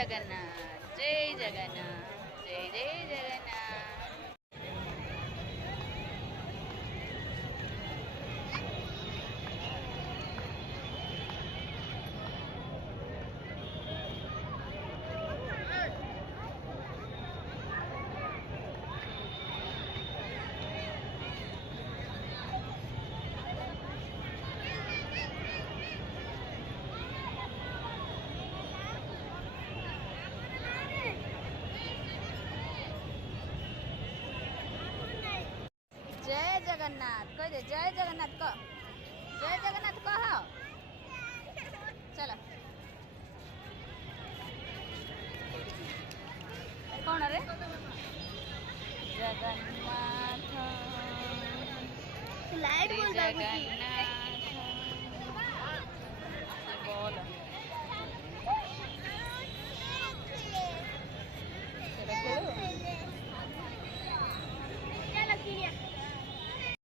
जगन्नाथ जय जगन्नाथ जय जय जगन्नाथ। जय जगन्नाथ कह दे, जय जगन्नाथ कह, जय जगन्नाथ कह। चलो कौन रे जगन्नाथ लाइट बोल जगन्नाथ बोल।